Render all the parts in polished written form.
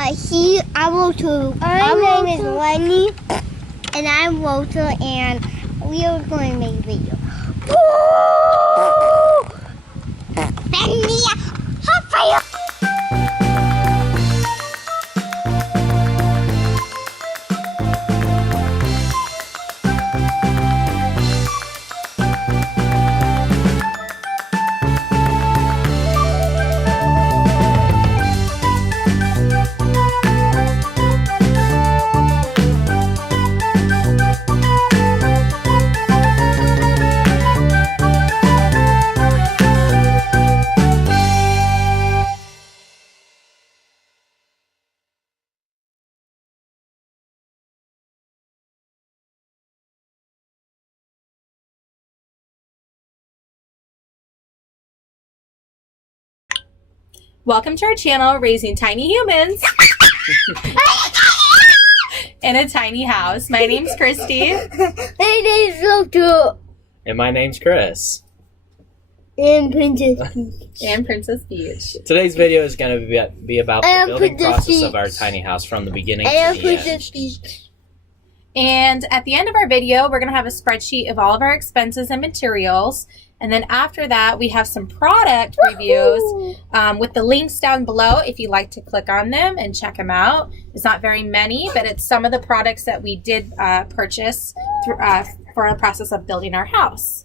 My name is Lenny, and I'm Walter, and we are going to make a video. Welcome to our channel, Raising Tiny Humans in a Tiny House. My name's Christy. My name's Walter. And my name's Chris. And Princess Peach. And Princess Peach. Today's video is going to be about the building process of our tiny house from the beginning to the end. Princess Peach. And at the end of our video, we're going to have a spreadsheet of all of our expenses and materials. And then after that, we have some product reviews with the links down below if you'd like to click on them and check them out. It's not very many, but it's some of the products that we did purchase for the process of building our house.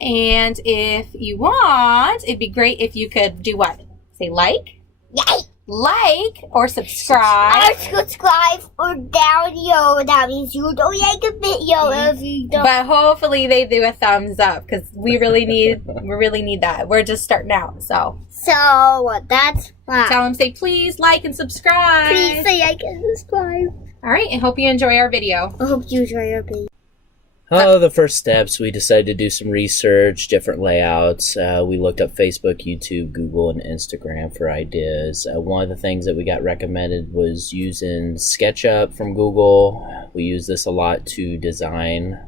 And if you want, it'd be great if you could do what? Say like? Yay! Like or subscribe. Or down yo. That means you don't like a video if you don't. But hopefully they do a thumbs up because we really need that. We're just starting out, so that's fine. tell them, say please like and subscribe. Please say like and subscribe. All right, and hope you enjoy our video. I hope you enjoy your video. The first steps, we decided to do some research, different layouts. We looked up Facebook, YouTube, Google, and Instagram for ideas. One of the things that we got recommended was using SketchUp from Google. We use this a lot to design.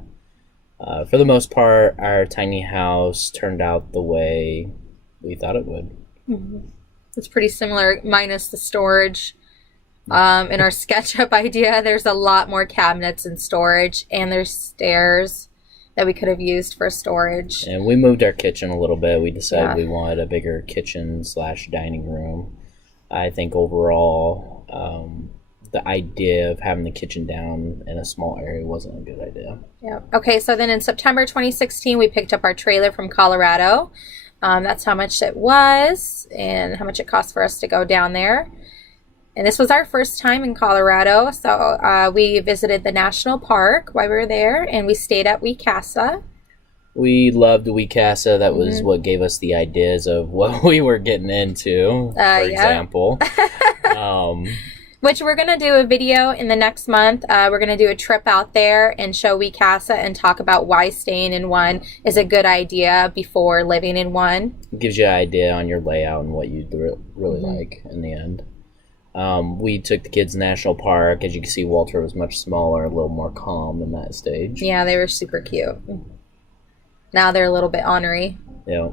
For the most part, our tiny house turned out the way we thought it would. Mm-hmm. It's pretty similar, minus the storage. In our SketchUp idea, there's a lot more cabinets and storage, and there's stairs that we could have used for storage. And we moved our kitchen a little bit. We decided we wanted a bigger kitchen / dining room. I think overall, the idea of having the kitchen down in a small area wasn't a good idea. Yeah. Okay, so then in September 2016, we picked up our trailer from Colorado. That's how much it was and how much it cost for us to go down there. And this was our first time in Colorado, so we visited the national park while we were there, and we stayed at Weecasa. We loved Weecasa. That was what gave us the ideas of what we were getting into, for example. Which we're going to do a video in the next month. We're going to do a trip out there and show Weecasa and talk about why staying in one is a good idea before living in one. It gives you an idea on your layout and what you'd really like in the end. We took the kids to National Park. As you can see, Walter was much smaller, a little more calm in that stage. Yeah, they were super cute. Now they're a little bit ornery. Yeah.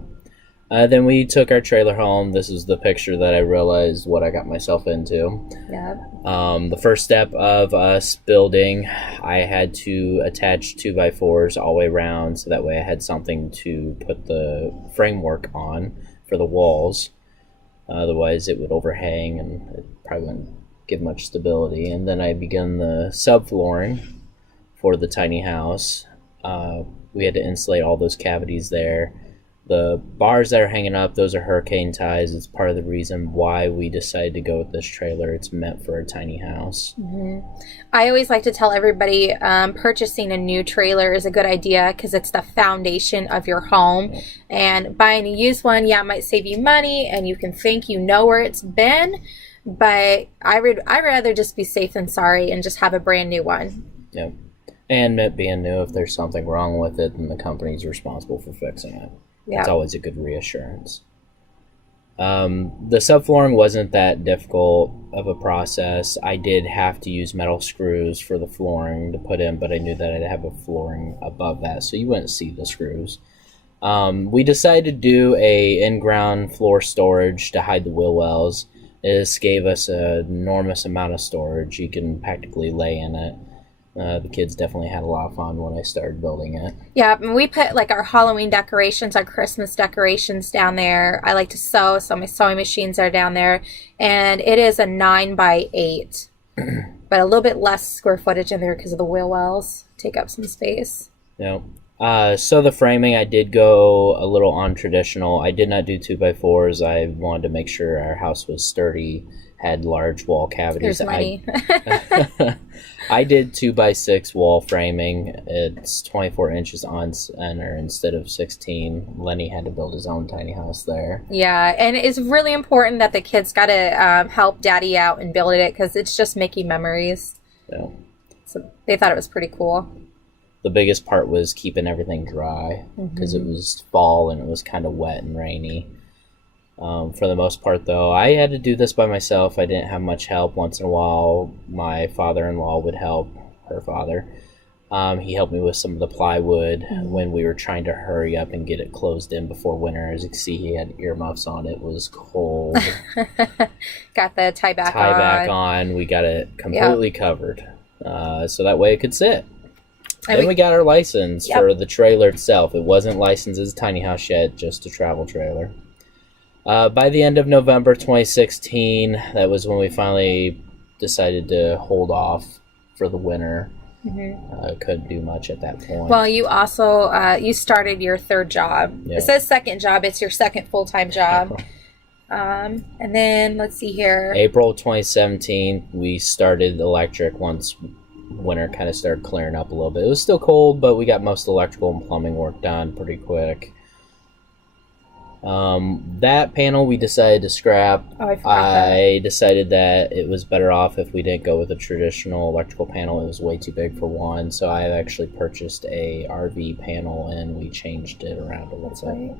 Then we took our trailer home. This is the picture that I realized what I got myself into. Yeah. The first step of us building, I had to attach 2x4s all the way around, so that way I had something to put the framework on for the walls. Otherwise, it would overhang and it probably wouldn't give much stability. And then I began the subflooring for the tiny house. We had to insulate all those cavities there. The bars that are hanging up, those are hurricane ties. It's part of the reason why we decided to go with this trailer. It's meant for a tiny house. I always like to tell everybody purchasing a new trailer is a good idea because it's the foundation of your home. And buying a used one, yeah, it might save you money and you can think you know where it's been. But I'd rather just be safe than sorry and just have a brand new one. Yep. And it being new, if there's something wrong with it, then the company's responsible for fixing it. Yeah. It's always a good reassurance. The subflooring wasn't that difficult of a process. I did have to use metal screws for the flooring to put in, but I knew that I'd have a flooring above that, so you wouldn't see the screws. We decided to do a in-ground floor storage to hide the wheel wells. This gave us an enormous amount of storage. You can practically lay in it. The kids definitely had a lot of fun when I started building it. Yeah, and we put like our Halloween decorations, our Christmas decorations down there. I like to sew, so my sewing machines are down there. And it is a 9x8, but a little bit less square footage in there because of the wheel wells. Take up some space. Yep. So the framing, I did go a little untraditional. I did not do 2x4s. I wanted to make sure our house was sturdy, had large wall cavities. Here's money. I did 2x6 wall framing. It's 24 inches on center instead of 16. Lenny had to build his own tiny house there. Yeah, and it's really important that the kids got to help Daddy out and build it because it's just making memories. Yeah. So they thought it was pretty cool. The biggest part was keeping everything dry because it was fall and it was kind of wet and rainy. For the most part, though, I had to do this by myself. I didn't have much help. Once in a while, my father-in-law would help, her father. He helped me with some of the plywood when we were trying to hurry up and get it closed in before winter. As you can see, he had earmuffs on. It was cold. Got the tie back on. We got it completely covered so that way it could sit. Then we got our license for the trailer itself. It wasn't licensed as a tiny house yet, just a travel trailer. By the end of November 2016, that was when we finally decided to hold off for the winter. Couldn't do much at that point. Well, you also you started your third job. Yeah. It says second job. It's your second full-time job. And then let's see here. April 2017, we started electric once winter kind of started clearing up a little bit. It was still cold, but we got most electrical and plumbing work done pretty quick. That panel we decided to scrap. I decided that it was better off if we didn't go with a traditional electrical panel. It was way too big for one, so I actually purchased a RV panel and we changed it around a little bit.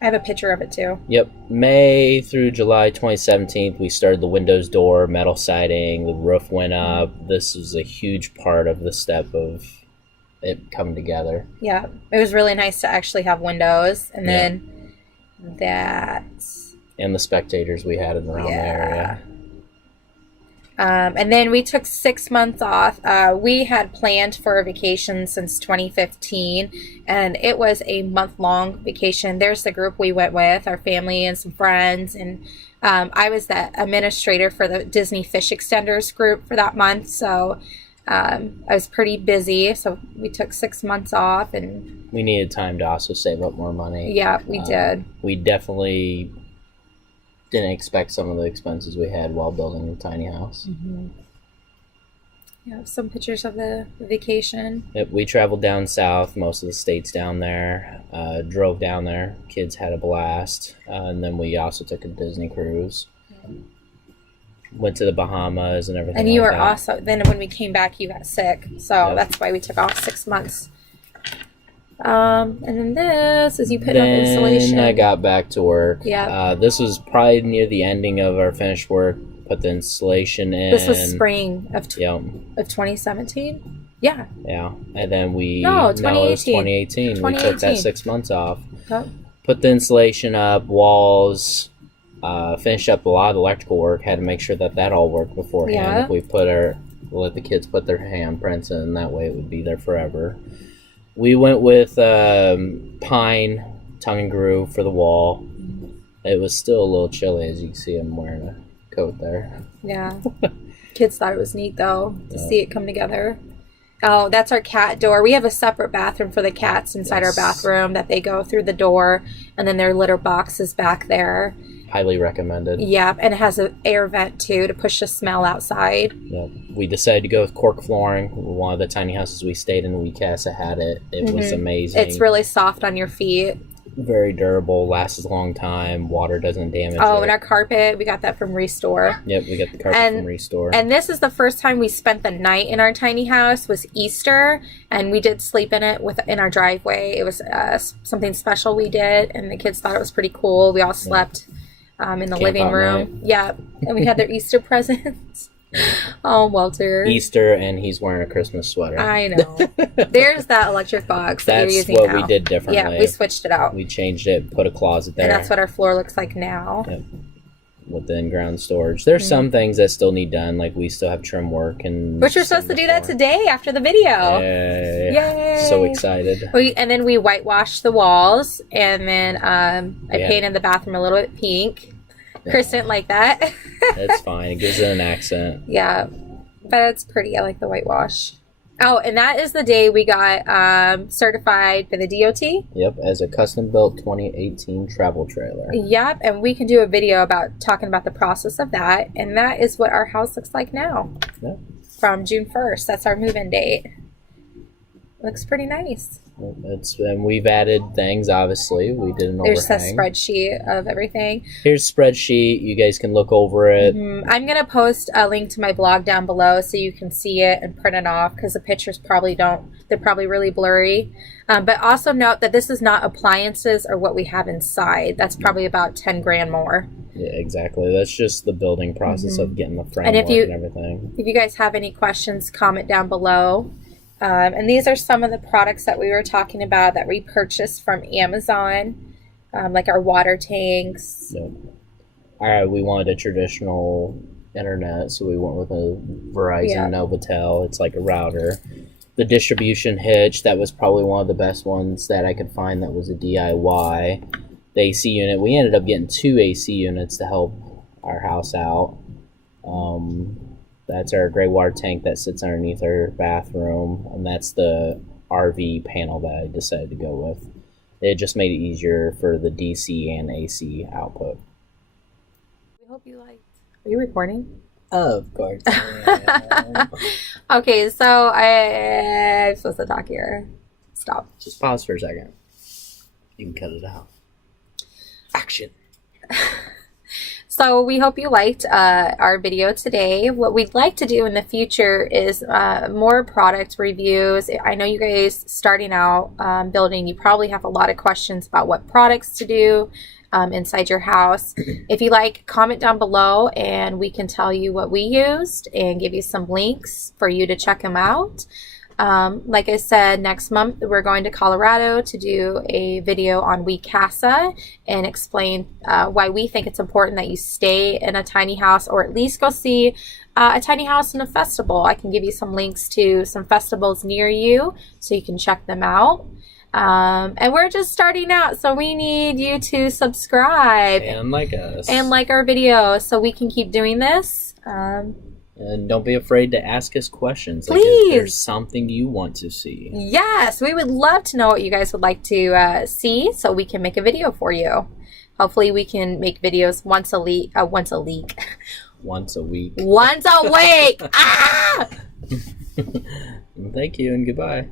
I have a picture of it too. Yep. May through July 2017, we started the windows door, metal siding, the roof went up. This was a huge part of the step of it coming together. Yeah. It was really nice to actually have windows. And then and the spectators we had around the area. And then we took 6 months off. We had planned for a vacation since 2015, and it was a month-long vacation. There's the group we went with, our family and some friends, and I was the administrator for the Disney Fish Extenders group for that month, so I was pretty busy, so we took 6 months off. And we needed time to also save up more money. Yeah, we did. We definitely didn't expect some of the expenses we had while building the tiny house. Yeah, some pictures of the vacation. Yep, we traveled down south, most of the states down there, drove down there, kids had a blast, and then we also took a Disney cruise. Went to the Bahamas and everything. And you were also, then when we came back, you got sick. So that's why we took off 6 months. And then this is you put up installation. Then I got back to work. Yeah. This was probably near the ending of our finished work. Put the installation in. This was spring of 2017? Yeah. Yeah. And then we... No, 2018. No, it was 2018. We took that 6 months off. Oh. Put the installation up, walls... finished up a lot of electrical work. Had to make sure that all worked beforehand. We let the kids put their handprints in, that way it would be there forever. We went with pine tongue and groove for the wall. It was still a little chilly, as you can see. I'm wearing a coat there. Yeah. Kids thought it was neat though to see it come together. Oh, that's our cat door. We have a separate bathroom for the cats inside our bathroom that they go through the door, and then their litter box is back there. Highly recommended. Yeah, and it has an air vent too to push the smell outside. Yep. We decided to go with cork flooring. One of the tiny houses we stayed in, Weecassa had it. It was amazing. It's really soft on your feet. Very durable, lasts a long time. Water doesn't damage it. And our carpet, we got that from Restore. Yep, we got the carpet from Restore. And this is the first time we spent the night in our tiny house. Was Easter, and we did sleep in it in our driveway. It was something special we did, and the kids thought it was pretty cool. We all slept in the living room. Yeah, and we had their Easter presents. Oh, Walter. Easter, and he's wearing a Christmas sweater. I know. There's that electric box that you're using now. That's what we did differently. Yeah, we switched it out. We changed it, put a closet there. And that's what our floor looks like now. Yep. with the in-ground storage. There's some things that still need done, like we still have trim work and. Which we're supposed to do that today after the video. Yay! So excited. And then we whitewashed the walls, and then I painted the bathroom a little bit pink. Chris didn't like that. It's fine. It gives it an accent. Yeah, but it's pretty. I like the whitewash. Oh, and that is the day we got certified for the DOT. Yep, as a custom-built 2018 travel trailer. Yep, and we can do a video about talking about the process of that. And that is what our house looks like now. Yep. From June 1st. That's our move-in date. Looks pretty nice. And we've added things, obviously. We did an overhang. There's a spreadsheet of everything. Here's a spreadsheet. You guys can look over it. I'm going to post a link to my blog down below so you can see it and print it off, because the pictures they're probably really blurry. But also note that this is not appliances or what we have inside. That's probably about 10 grand more. Yeah, exactly. That's just the building process of getting the framework and everything. If you guys have any questions, comment down below. And these are some of the products that we were talking about that we purchased from Amazon, like our water tanks. Yep. All right, we wanted a traditional internet, so we went with a Verizon Novatel. It's like a router. The distribution hitch, that was probably one of the best ones that I could find that was a DIY. The AC unit, we ended up getting 2 AC units to help our house out. That's our gray water tank that sits underneath our bathroom, and that's the RV panel that I decided to go with. It just made it easier for the DC and AC output. We hope you liked. Are you recording? Of course. Okay, so I'm supposed to talk here. Stop. Just pause for a second. You can cut it out. Action. So we hope you liked our video today. What we'd like to do in the future is more product reviews. I know you guys starting out building, you probably have a lot of questions about what products to do inside your house. If you like, comment down below and we can tell you what we used and give you some links for you to check them out. Like I said, next month we're going to Colorado to do a video on Wicasa and explain why we think it's important that you stay in a tiny house, or at least go see a tiny house in a festival. I can give you some links to some festivals near you so you can check them out. And we're just starting out, so we need you to subscribe and like us and like our videos so we can keep doing this. And don't be afraid to ask us questions. Please. Like if there's something you want to see. Yes, we would love to know what you guys would like to see so we can make a video for you. Hopefully we can make videos once a week. Once a week. Once a week! Ah! Thank you and goodbye.